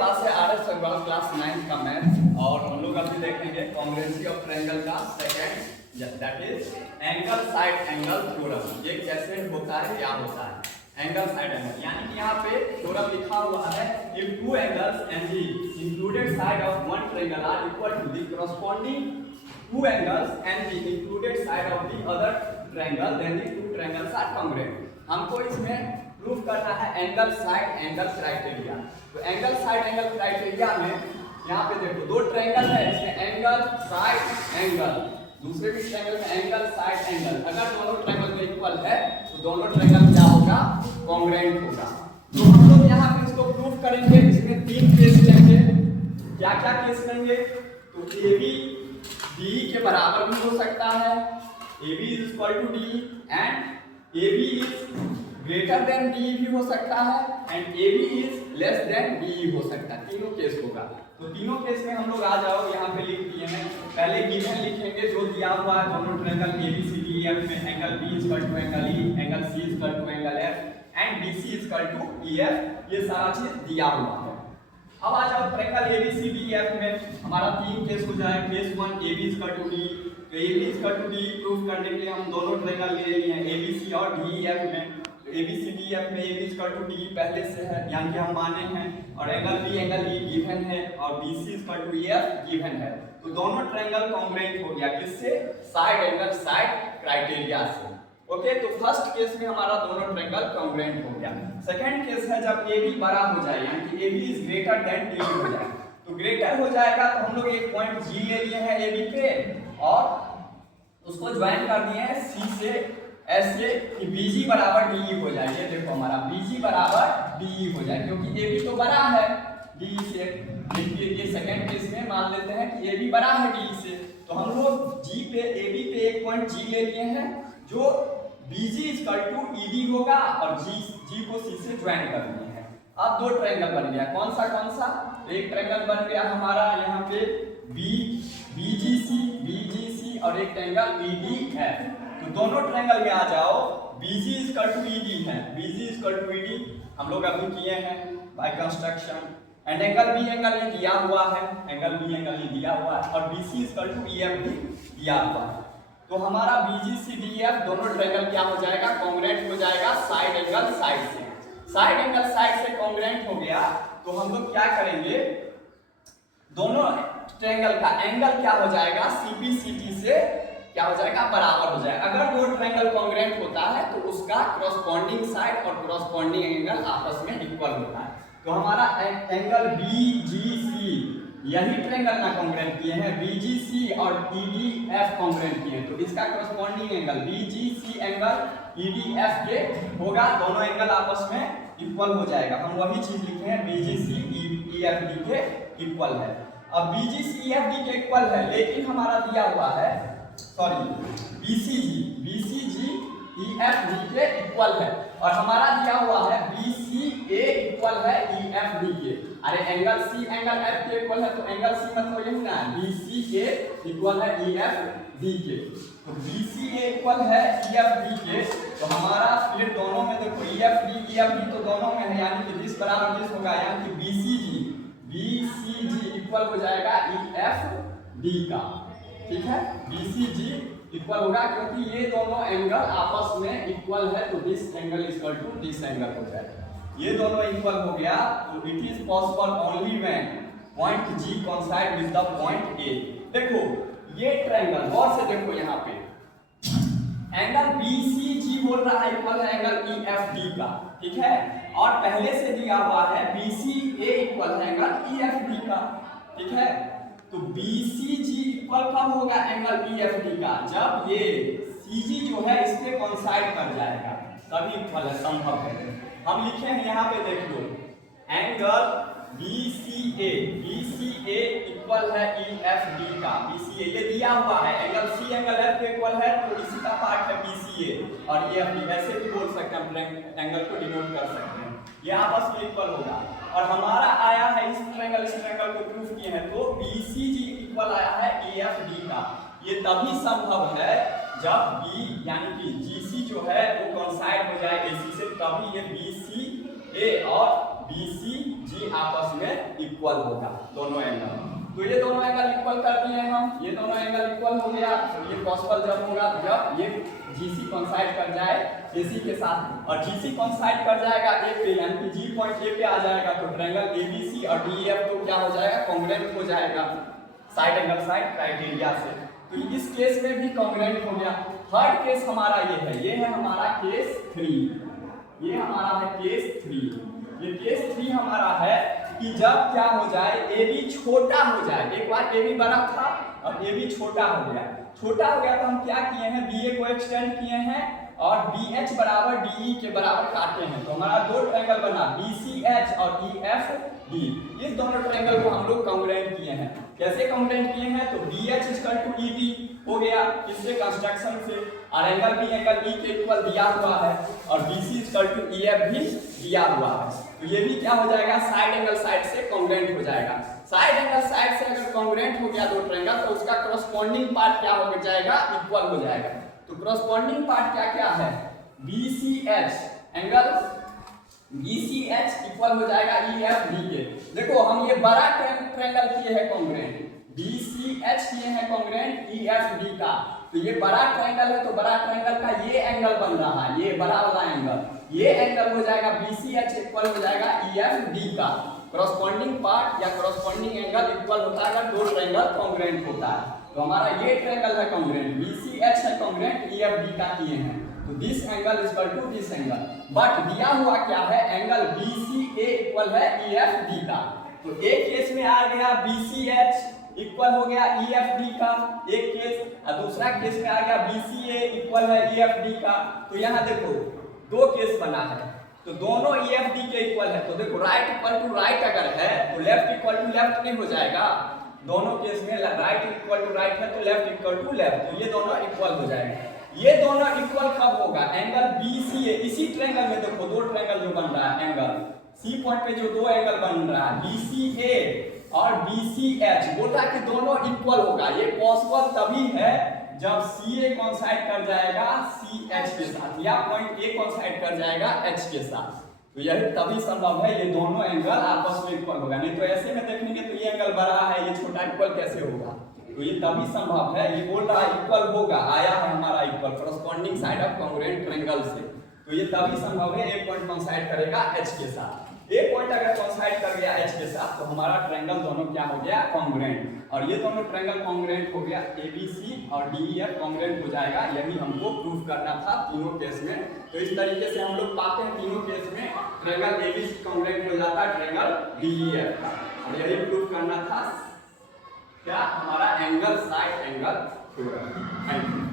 पास है R S Agarwal class 9 का math और हम लोग अभी देखेंगे कॉन्ग्रुएंसी ऑफ ट्रायंगल का second that is angle side angle theorem. ये कैसे होता है, क्या होता है एंगल साइड एंगल, यानी कि यहाँ पे थ्योरम लिखा हुआ है if two angles and the included side of one triangle are equal to the corresponding two angles and the included side of the other triangle then the two triangles are congruent. हमको इसमें proof करना है angle side angle criteria. तो angle side angle criteria में यहाँ पे देखो दो ट्रायंगल है, इसमें एंगल साइड एंगल, दूसरे भी ट्रायंगल में एंगल साइड एंगल। अगर दोनों ट्रायंगल में इक्वल है तो दोनों ट्रायंगल क्या होगा, कॉन्ग्रुएंट होगा। तो हम लोग यहाँ पे इसको प्रूफ करेंगे। इसमें तीन केस लेंगे। क्या क्या केस लेंगे, तो ए बी डी के बराबर भी हो सकता है, A B is equal to D and A B is greater than D भी हो सकता है and A B is less than D हो सकता है। तीनों केस होगा। तो तीनों केस में हम लोग आ जाओ, यहाँ पे लिख दिए हैं। पहले गिवन लिखेंगे जो दिया हुआ है दोनों triangle A B C D F में angle B is equal to angle E, angle C is equal to angle F and B C is equal to E F, ये सारा चीज दिया हुआ है। अब आ जाओ triangle A B C D F में हमारा तीन केस हो जाए। Case one A B is equal to D, तो A B is equal to D proof करने के लिए हम दोनों ट्रायंगल ले लिए हैं ए बी सी और डी एफ में। A B C D F में A B is equal to D पहले से है, यानी कि हम माने हैं, और angle B angle E given है और B C is equal to E F given है। तो दोनों ट्रायंगल कॉन्ग्रुएंट हो गया किससे, साइड एंगल साइड क्राइटेरिया से। ओके, तो फर्स्ट केस में हमारा दोनों ट्रायंगल कॉन्ग्रुएंट हो गया। सेकंड केस है जब ए बी बड़ा हो जाए, यानी कि A B is greater than D हो जाए। तो ग्रेटर हो जाएगा तो हम लोग एक पॉइंट जी ले लिए हैं ए बी पे और उसको ज्वाइन कर दिए हैं सी से ऐसे कि BG बराबर DE हो जाए। ये देखो हमारा BG बराबर DE हो जाए, क्योंकि AB तो बड़ा है DE से। देखिए ये सेकंड केस में मान लेते हैं कि AB बड़ा है DE से, तो हम लोग G पे AB पे एक पॉइंट G ले लिए हैं जो BG इक्वल टू ED होगा और G को C से ज्वाइन कर दिए हैं। अब दो ट्रायंगल बन गया। कौन सा एक ट्रायंगल बन गया हमारा यहाँ पे BGC और एक ट्रायंगल EDF। तो दोनों ट्रायंगल में आ जाओ, BG is equal to ED है, BG is equal to ED हम लोग अभी किए हैं by construction and angle B angle E दिया हुआ है, एंगल B एंगल E दिया हुआ है और BC is equal to EF भी दिया हुआ है। तो हमारा BGCDF दोनों ट्रायंगल क्या हो जाएगा, कॉन्ग्रुएंट हो जाएगा साइड एंगल साइड से। साइड एंगल साइड से कॉन्ग्रुएंट हो गया तो हम लोग क्या करेंगे, दोनों ट्रायंगल का एंगल क्या हो जाएगा, CPCT से क्या हो जाएगा, बराबर हो जाएगा। अगर दो ट्रायंगल कॉन्ग्रुएंट होता है तो उसका करस्पॉन्डिंग साइड और करस्पॉन्डिंग एंगल आपस में इक्वल होता है। तो हमारा एंगल BGC यही ट्रायंगल ना कॉन्ग्रुएंट किए हैं, BGC और EDF कॉन्ग्रुएंट किए हैं, तो इसका corresponding angle BGC angle EDF के होगा। दोनों एंगल आपस में इक्वल हो जाएगा। हम वही चीज लिखे हैं BGC EFD के इक्वल है। अब BGC EFD के इक्वल है, लेकिन हमारा दिया हुआ है BCG EFD के इक्वल है और हमारा दिया हुआ है BCA इक्वल है EFD के। अरे एंगल C एंगल F के इक्वल है तो एंगल C मतलब यही ना, BCA इक्वल है EFD के। तो BCA इक्वल है EFD के, तो हमारा फिर दोनों में देखो EFD तो दोनों में है, यानी कि दिस बराबर दिस होगा, यानी कि BCG इक्वल हो जाएगा EFD का। ठीक है, BCG इक्वल होगा क्योंकि ये दोनों एंगल आपस में इक्वल है, तो this angle equal to this angle हो जाएगा। ये दोनों इक्वल हो गया तो it is possible only when point G coincide with the point A। देखो ये ट्रायंगल गौर से देखो, यहाँ पे एंगल BCG बोल रहा है इक्वल है एंगल EFD का, ठीक है, और पहले से दिया हुआ है BCA इक्वल है एंगल EFD का, ठीक है। तो BCG इक्वल कब होगा एंगल EFD का, जब ये CG जो है इस पे कोइंसाइड कर जाएगा तभी इक्वल है, संभव है। हम लिखे हैं यहाँ पे देख लो एंगल BCA इक्वल है EFD का। BCA ये दिया हुआ है, एंगल C एंगल F के इक्वल है तो इसी का पार्ट है BCA और EFD, ऐसे भी बोल सकते हैं, हम एंगल को डिनोट कर सकते हैं। ये आपस में इक्वल होगा और हमारा आया है इस ट्रायंगल को प्रूफ किए हैं तो BCG इक्वल आया है EFD का। ये तभी संभव है जब B यानी कि GC जो है वो कोइंसाइड हो जाए AC से, तभी ये BCA और BCG आपस में इक्वल इक्वल होगा, दोनों एंगल। तो ये दोनों एंगल इक्वल कर दिए हम, ये दोनों एंगल इक्वल हो गया। तो ये पॉसिबल जब होगा जब ये GC कोइंसाइड कर जाए AC के साथ, और GC कोइंसाइड कर जाएगा A पे, यानी कि G पॉइंट A पे आ जाएगा, तो ट्रायंगल ABC और DEF तो क्या हो जाएगा, कॉन्ग्रुएंट हो जाएगा साइड एंगल साइड क्राइटेरिया से। तो इस केस में भी कॉन्ग्रुएंट हो गया। थर्ड केस हमारा ये है हमारा केस 3। ये हमारा है केस 3। ये केस 3 हमारा है कि जब क्या हो जाए, AB छोटा हो जाए। एक बार AB बड़ा था, अब AB छोटा हो गया। छोटा हो गया तो हम क्या किए हैं, BA को एक्सटेंड किए हैं और BH बराबर DE के बराबर काटे हैं। तो हमारा दो ट्रायंगल बना, BCH और EFD। इस दोनों ट्रायंगल को हम लोग कॉन्ग्रुएंट किए हैं। कैसे कॉन्ग्रुएंट किए हैं, तो BH = ED हो गया इससे कंस्ट्रक्शन से, और एंगल भी एंगल E के इक्वल दिया हुआ है, और BC = EF भी दिया हुआ है। तो ये भी क्या हो जाएगा, साइड एंगल साइड से कॉन्ग्रुएंट हो जाएगा। साइड एंगल साइड से अगर कॉन्ग्रुएंट हो गया दो ट्रायंगल, तो उसका करस्पॉन्डिंग पार्ट क्या हो जाएगा, इक्वल हो जाएगा। तो करस्पॉन्डिंग पार्ट क्या क्या है, BCH एंगल BCH इक्वल हो जाएगा EFD के। देखो हम ये बड़ा ट्रायंगल किए हैं कॉन्ग्रुएंट, BCH किए हैं कॉन्ग्रुएंट EFD का। तो ये बड़ा ट्रायंगल है, तो बड़ा ट्रायंगल का ये एंगल बन रहा है, ये बड़ा वाला एंगल, ये एंगल हो जाएगा BCH इक्वल हो जाएगा EFD का। करस्पॉन्डिंग पार्ट या करस्पॉन्डिंग एंगल इक्वल होता है अगर दो ट्रायंगल कॉन्ग्रुएंट होता है। तो हमारा ये ट्रायंगल है कॉन्ग्रुएंट, BCH है कॉन्ग्रुएंट EFD का किए हैं। तो this angle = this angle, but दिया हुआ क्या है, एंगल BCA इक्वल है EFD का। तो एक केस में आ गया BCH इक्वल हो गया EFD का एक केस, और दूसरा केस में आ गया BCA इक्वल है EFD का। तो यहाँ देखो दो केस बना है, तो दोनों EFD के इक्वल है। तो देखो राइट इक्वल टू राइट अगर है तो लेफ्ट इक्वल टू लेफ्ट नहीं हो जाएगा। दोनों केस में राइट इक्वल टू राइट है तो लेफ्ट इक्वल टू लेफ्ट, तो ये दोनों इक्वल हो जाएगा। ये दोनों इक्वल कब होगा, एंगल BCA, इसी ट्रायंगल में देखो दो ट्रायंगल जो बन रहा है, एंगल C पॉइंट पे जो दो एंगल बन रहा है BCA और BCH, बोला कि दोनों इक्वल होगा। ये पॉसिबल तभी है जब CA कोइंसाइड कर जाएगा CH के साथ, या पॉइंट A कोइंसाइड कर जाएगा H के साथ। तो यही तभी संभव है ये दोनों एंगल आपस में इक्वल होगा। नहीं तो ऐसे में देखेंगे तो ये एंगल बड़ा है, ये छोटा, इक्वल कैसे होगा। तो ये तभी संभव है, ये बोल रहा है इक्वल होगा, आया है हमारा equal corresponding side of congruent triangle से। तो ये तभी संभव है A पॉइंट कोइंसाइड करेगा H के साथ। A पॉइंट अगर कोइंसाइड कर गया H के साथ तो हमारा ट्रायंगल दोनों क्या हो गया, कॉन्ग्रुएंट। और ये दोनों ट्रायंगल कॉन्ग्रुएंट हो गया, ABC और DEF कॉन्ग्रुएंट हो जाएगा। यही हमको प्रूफ करना था तीनों केस में। तो इस तरीके से हम लोग पाते हैं तीनों केस में ट्रायंगल ABC कॉन्ग्रुएंट हो जाता है ट्रायंगल DEF का, और यही प्रूफ करना था क्या, हमारा angle side angle theorem. Thank you.